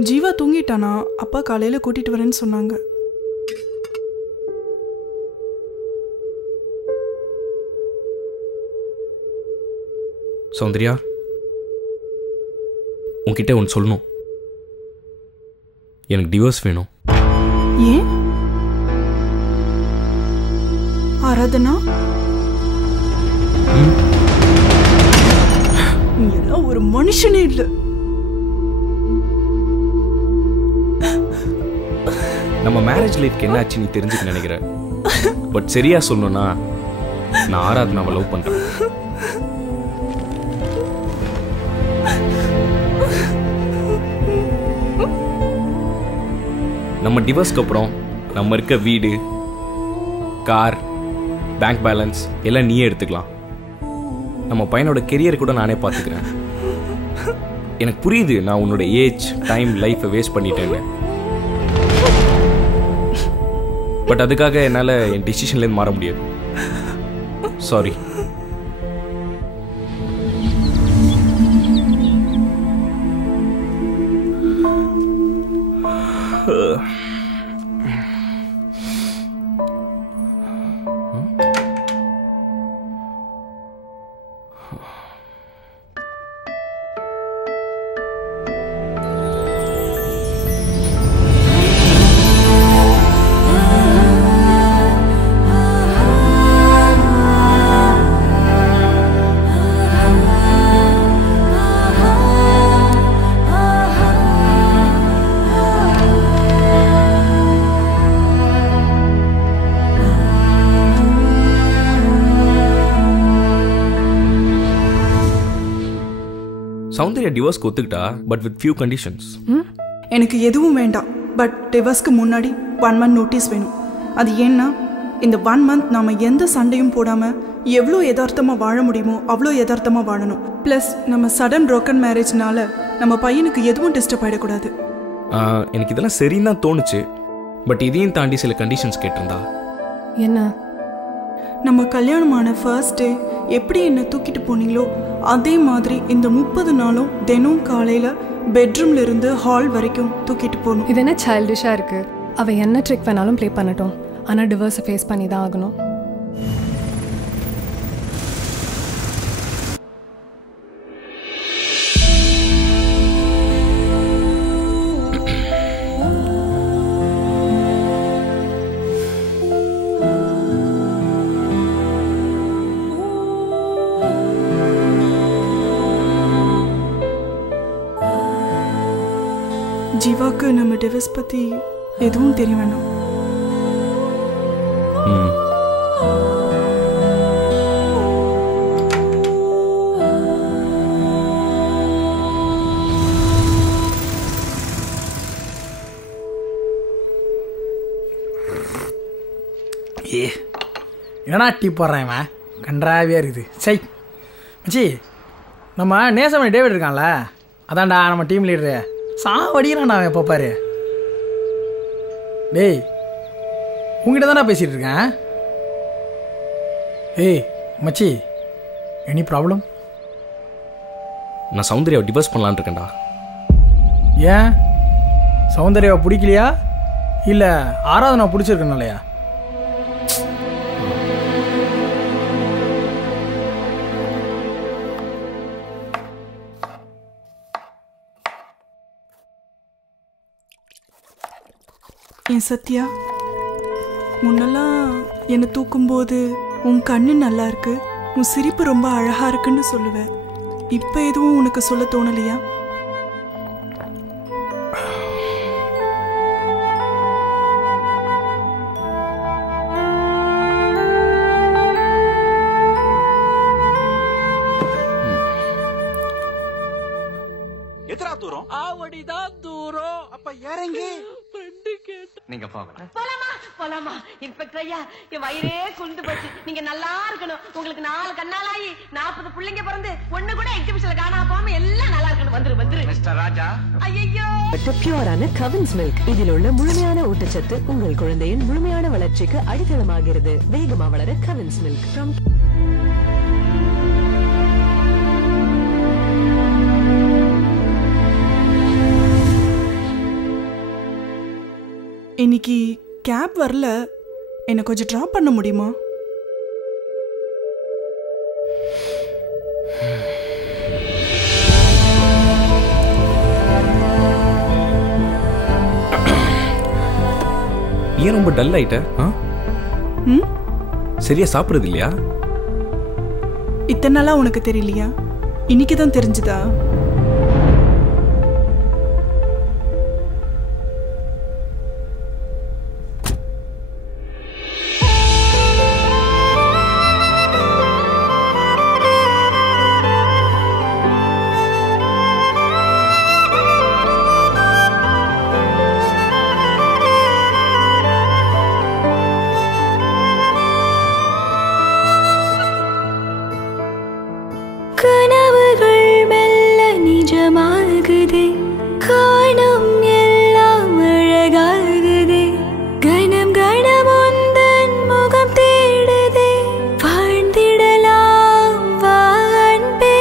ஜீவா தூங்கிட்டானா? அப்பா காலையில் கூட்டிகிட்டு வரேன்னு சொன்னாங்க. சௌந்தர்யா, உன்கிட்ட ஒன்று சொல்லணும். எனக்கு டிவோர்ஸ் வேணும். ஏன் ஆராதனா? நீ எல்லாம் ஒரு மனுஷனே இல்லை. நம்ம மேரேஜ் லைஃப்க்கு என்ன ஆச்சு நீ தெரிஞ்சுக்க நினைக்கிறேன். பட் சரியா சொல்லணும்னா நான் ஆராதனாவை லவ் பண்றேன். நம்ம டிவோர்ஸ்க்கு அப்புறம் நம்ம இருக்க வீடு, கார், பேங்க் பேலன்ஸ் எல்லாம் நீயே எடுத்துக்கலாம். நம்ம பையனோட கெரியர் கூட நானே பார்த்துக்கிறேன். எனக்கு புரியுது நான் உன்னோட ஏஜ், டைம், லைஃப்பை வேஸ்ட் பண்ணிட்டேன்னு. பட் அதுக்காக என்னால் என் டிசிஷன்லேருந்து மாற முடியாது. சாரி. சௌந்தர்யா டிவோர்ஸ்க்கு ஒத்துக்கிட்டா, பட் வித் ஃபியூ கண்டிஷன்ஸ். எனக்கு எதுவும் வேண்டாம். பட் டிவோர்ஸ்க்கு முன்னாடி 1 month நோட்டீஸ் வேணும். அது ஏன்னா இந்த 1 month நாம் எந்த சண்டையும் போடாமல் எவ்வளோ யதார்த்தமாக வாழ முடியுமோ அவ்வளோ யதார்த்தமாக வாழணும். ப்ளஸ் நம்ம சடன் ப்ரோக்கன் மேரேஜ்னால நம்ம பையனுக்கு எதுவும் டிஸ்டர்ப் ஆகிடக்கூடாது. எனக்கு இதெல்லாம் சரின்னு தான் தோணுச்சு. பட் இதையும் தாண்டி சில கண்டிஷன்ஸ் கேட்டிருந்தா. என்ன? நம்ம கல்யாணமான ஃபர்ஸ்ட் டே எப்படி என்னை தூக்கிட்டு போனீங்களோ அதே மாதிரி இந்த 30 நாளும் தினம் காலையில் பெட்ரூம்ல இருந்து ஹால் வரைக்கும் தூக்கிட்டு போகணும். இது என்ன சைல்டிஷாக இருக்குது? அவள் என்ன ட்ரிக் வேணாலும் ப்ளே பண்ணட்டும். ஆனால் டிவோர்ஸை ஃபேஸ் பண்ணி தான் ஆகணும். ஜீவாக்கு நம்ம டிவோர்ஸ் பற்றி எதுவும் தெரிய வேணாம். என்னடா டீ போடுறேன் இவன், கன்றாவியாக இருக்குது. சை மச்சி, நம்ம நேசமணி டேவிட் இருக்கான்ல, அதான்டா நம்ம டீம் லீடரு. சாவடிக்கிறான்டா அவன் எப்போ பாரு. டேய், உங்ககிட்ட தானே பேசிகிட்டு இருக்கேன். ஏய் மச்சி, எனி ப்ராப்ளம்? நான் சௌந்தர்யாவை டிவோர்ஸ் பண்ணலான்னு இருக்கேன்டா. ஏன்? சௌந்தர்யாவை பிடிக்கலையா இல்லை ஆராதனா பிடிச்சிருக்கனாலையா? என் சத்யா, முன்னெல்லாம் என்னை தூக்கும்போது உன் கண்ணு நல்லா இருக்கு, உன் சிரிப்பு ரொம்ப அழகா இருக்குன்னு சொல்லுவேன். இப்போ எதுவும் உனக்கு சொல்ல தோணலையா? எத்தனை தூரம்? ஆவடிதான் தூரம். அப்ப இறங்கி நீங்க போகலாம். போலாமா? இன்ஸ்பெக்டர் ஐயா, என் வயிறே குளிந்து போச்சு. நீங்க நல்லா இருக்கணும். உங்களுக்கு 4 கண்ணாலாயி 40 பிள்ளைங்க பிறந்து ஒண்ணு கூட எக்ஸிபிஷன்ல காணாம போகாம எல்லாம் நல்லா இருக்கணும். வந்துரு மிஸ்டர் ராஜா. ஐயோ, பியூரான கவின்ஸ் மில்க். இதில் உள்ள முழுமையான ஊட்டச்சத்து உங்கள் குழந்தையின் முழுமையான வளர்ச்சிக்கு அடித்தளமாகிறது. வேகமா வளர கவின்ஸ் மில்க் from இன்னைக்கு கேப் வரல, என்னை கொஞ்சம் ட்ராப் பண்ண முடியுமா? ஏன் ரொம்ப டல் ஆயிட்ட? சரியா சாப்பிடுறது இல்லையா? இத்தனை நாளா உனக்கு தெரியலையா? இன்னைக்கு தான் தெரிஞ்சுதா? கனவுகள் மெல்ல நிஜமாகுதே, காணும் எல்லாம் அழகாகுதே, கணம் கணம் உந்தன் முகம் தேடுதே, வாழ்ந்திடலாம் வா அன்பே.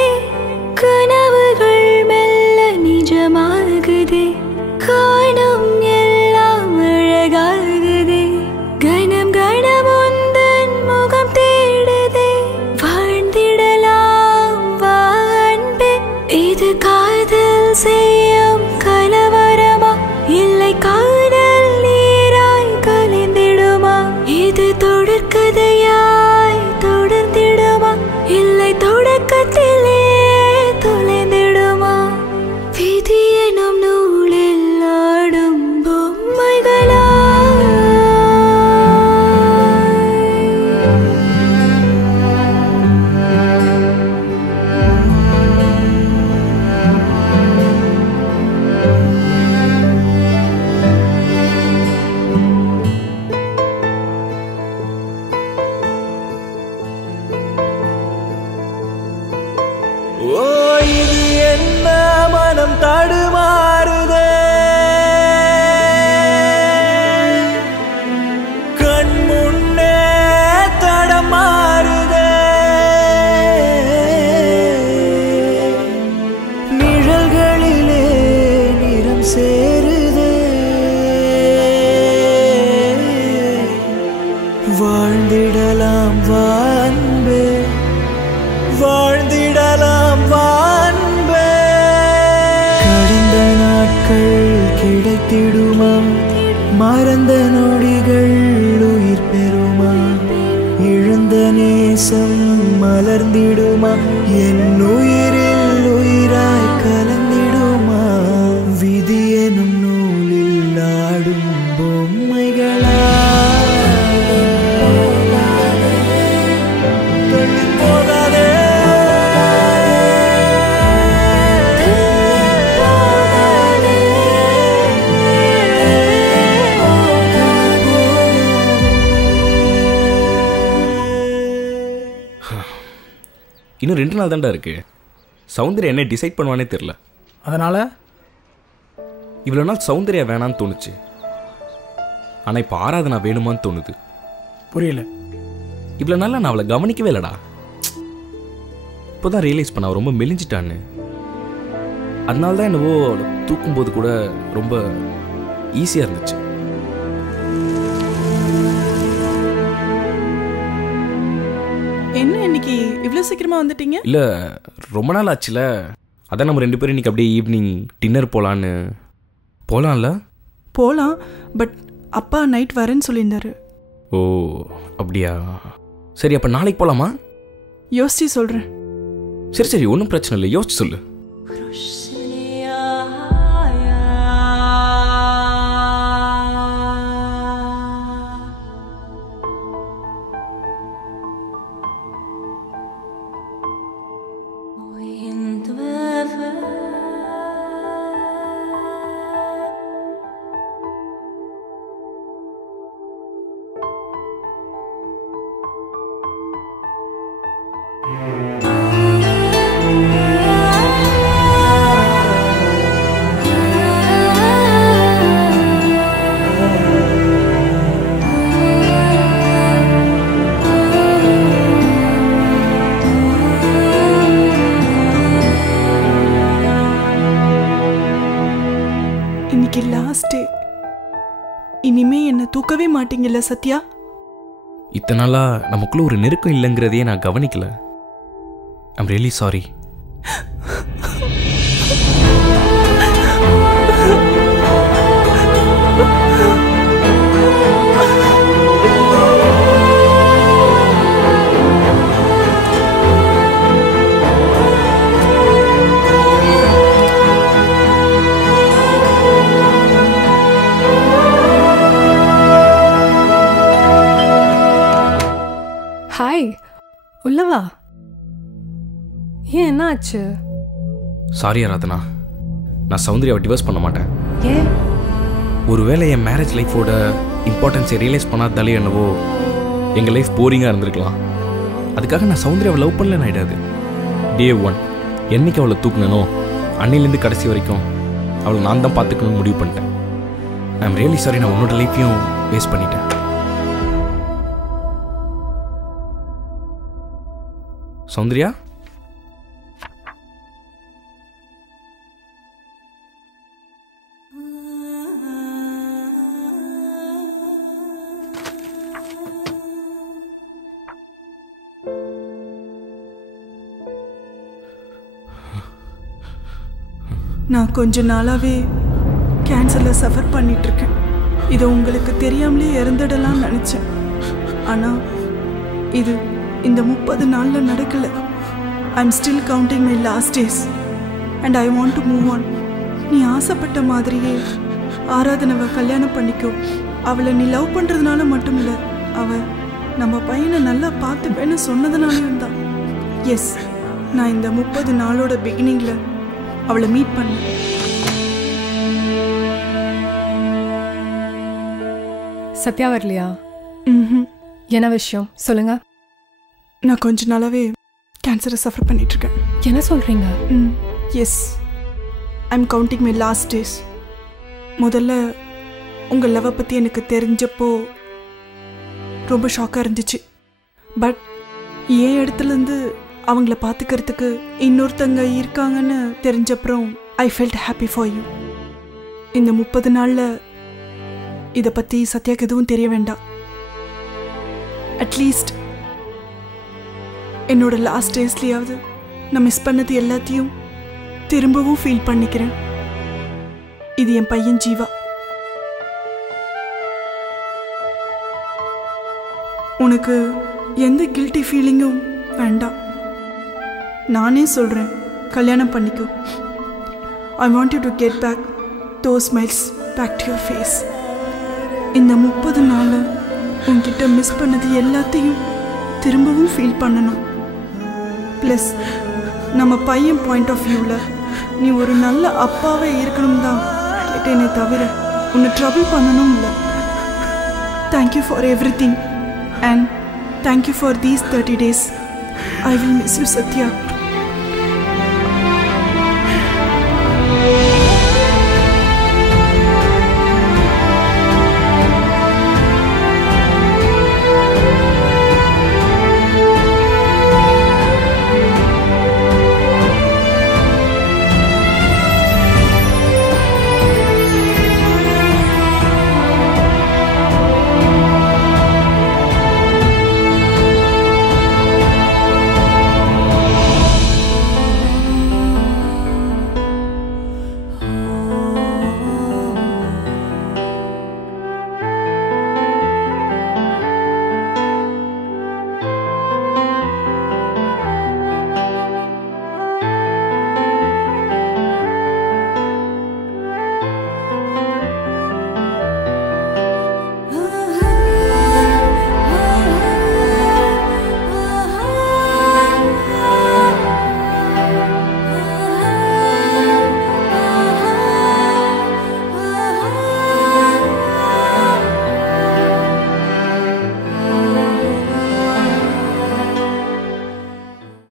கனவுகள் மெல்ல நிஜமாகுதே, காணும் எல்லாம் அழகாகுதே, கணம் கணம் உந்தன் முகம் தேடுதே, வாழ்ந்திடலாம் வா அன்பே. இது காதல் செய்யும் கலவரமா, இல்லை காதல் நீராய் கலைந்திடுமா? இது தொடர்கதையாய் தொடர்ந்திடுமா, இல்லை தொடக்கத்திலே தொலைந்திடுமா? விதி எனும் நூலில் ஆடும் பொம்மைகளா? ஓ இது என்ன மனம் தடுமாறுதே, கண் முன்னே தடமாறுதே, நிழல்களிலே நிறம் சேருதே, வாழ்ந்திடலாம் வா அன்பே, வாழ்ந்திடலாம் வா அன்பே. கடந்த நாட்கள் கிடைத்திடுமா, மறந்த நொடிகள் உயிர் பெறுமா, இழந்த நேசம் மலர்ந்திடுமா, என் உயிரில் உயிராய் கலந்திடுமா? விதி எனும் நூலில் ஆடும் பொம்மைகளா? தள்ளி போகாதே, இன்னும் 2 நாள் தான்டா இருக்கு. சௌந்தர்யா என்ன டிசைட் பண்ணுவானே தெரியல. அதனால இவ்வளோ நாள் சௌந்தர்யா வேணான்னு தோணுச்சு, ஆனால் இப்போ ஆராதனா வேணுமான்னு தோணுது. புரியல. இவ்வளோ நாள் நான் அவளை கவனிக்கவே இல்லைடா. இப்போதான் ரியலைஸ் பண்ண அவள் ரொம்ப மெலிஞ்சிட்டான்னு. அதனால தான் என்னவோ அவளை தூக்கும்போது கூட ரொம்ப ஈஸியாக இருந்துச்சு. என்ன இன்னைக்கு இவ்வளோ சீக்கிரமா வந்துட்டீங்க? இல்லை, ரொம்ப நாள் ஆச்சுல, அதான் நம்ம 2 பேரும் இன்னைக்கு அப்படியே ஈவினிங் டின்னர் போகலான்னு. போகலாம்ல? போகலாம், பட் அப்பா நைட் வரேன்னு சொல்லியிருந்தாரு. ஓ அப்படியா, சரி அப்போ நாளைக்கு போகலாமா? யோசிச்சு சொல்கிறேன். சரி சரி, ஒன்றும் பிரச்சனை இல்லை, யோசிச்சு சொல்லு. இனிமே என்னை தூக்கவே மாட்டீங்கல்ல சத்யா? இத்தனை நாளா நமக்குள்ள ஒரு நெருக்கம் இல்லைங்கிறதையே நான் கவனிக்கல. I'm really sorry. ஹாய், உள்ளவா. ஏன் என்ன ஆச்சு? சாரி ஆராதனா, நான் சௌந்தர்யாவை டிவோர்ஸ் பண்ண மாட்டேன். ஏன்? ஒருவேளை என் மேரேஜ் லைஃபோட இம்பார்ட்டன்ஸை ரியலைஸ் பண்ணாதாலே என்னவோ எங்கள் லைஃப் போரிங்காக இருந்திருக்கலாம். அதுக்காக நான் சௌந்தர்யாவை லவ் பண்ணலன்னு ஆகிடாது. டே 1 என்னைக்கு அவளை தூக்குனோ அன்னையிலேருந்து கடைசி வரைக்கும் அவளை நான் தான் பார்த்துக்கணும்னு முடிவு பண்ணிட்டேன். ஐ எம் ரியலி சாரி, நான் உன்னோட லைஃப்பையும் வேஸ்ட் பண்ணிட்டேன். சௌந்தர்யா, நான் கொஞ்ச நாளாவே கேன்சரில் சஃபர் பண்ணிட்டு இருக்கேன். இதை உங்களுக்கு தெரியாமலே இறந்துடலாம்னு நினச்சேன். ஆனால் இது இந்த 30 நாளில் நடக்கலை. I'm still counting my last days and I want to move on. நீ ஆசைப்பட்ட மாதிரியே ஆராதனாவை கல்யாணம் பண்ணிக்கோ. அவளை நீ லவ் பண்ணுறதுனால மட்டும் இல்லை, அவள் நம்ம பையனை நல்லா பார்த்துப்பேன்னு சொன்னதுனாலையும் தான். எஸ், நான் இந்த 30 நாளோட பிகினிங்கில் அவளை மீட் பண்ணேன். சத்யா வரலையா? என்ன விஷயம் சொல்லுங்க. நான் கொஞ்ச நாளாவே கேன்சரை சஃபர் பண்ணிட்டு இருக்கேன். என்ன சொல்றீங்க? Yes, I'm counting my last days. முதல்ல உங்கள் லவ்வை பற்றி எனக்கு தெரிஞ்சப்போ ரொம்ப ஷாக்காக இருந்துச்சு. பட் என் இடத்துலேருந்து அவங்கள பார்த்துக்கிறதுக்கு இன்னொருத்தங்க இருக்காங்கன்னு தெரிஞ்சப்புறம் I felt happy for you. இந்த 30 நாளில் இதை பற்றி சத்யாக்கு எதுவும் தெரிய வேண்டாம். அட்லீஸ்ட் என்னோட லாஸ்ட் டேஸ்லேயாவது நான் மிஸ் பண்ணது எல்லாத்தையும் திரும்பவும் ஃபீல் பண்ணிக்கிறேன். இது என் பையன் ஜீவா. உனக்கு எந்த கில்ட்டி ஃபீலிங்கும் வேண்டாம். நானே சொல்கிறேன், கல்யாணம் பண்ணிக்கோ. I want you to get back those smiles back to your face. இந்த 30 நாள் உன்கிட்ட மிஸ் பண்ணது எல்லாத்தையும் திரும்பவும் ஃபீல் பண்ணணும். ப்ளஸ் நம்ம பையன் பாயிண்ட் ஆஃப் வியூவில் நீ ஒரு நல்ல அப்பாவே இருக்கணும் தான் கேட்டேனே தவிர உன்னை ட்ரபிள் பண்ணணும் இல்லை. Thank you for every thing and thank you for these 30 days. I will miss you, Satya.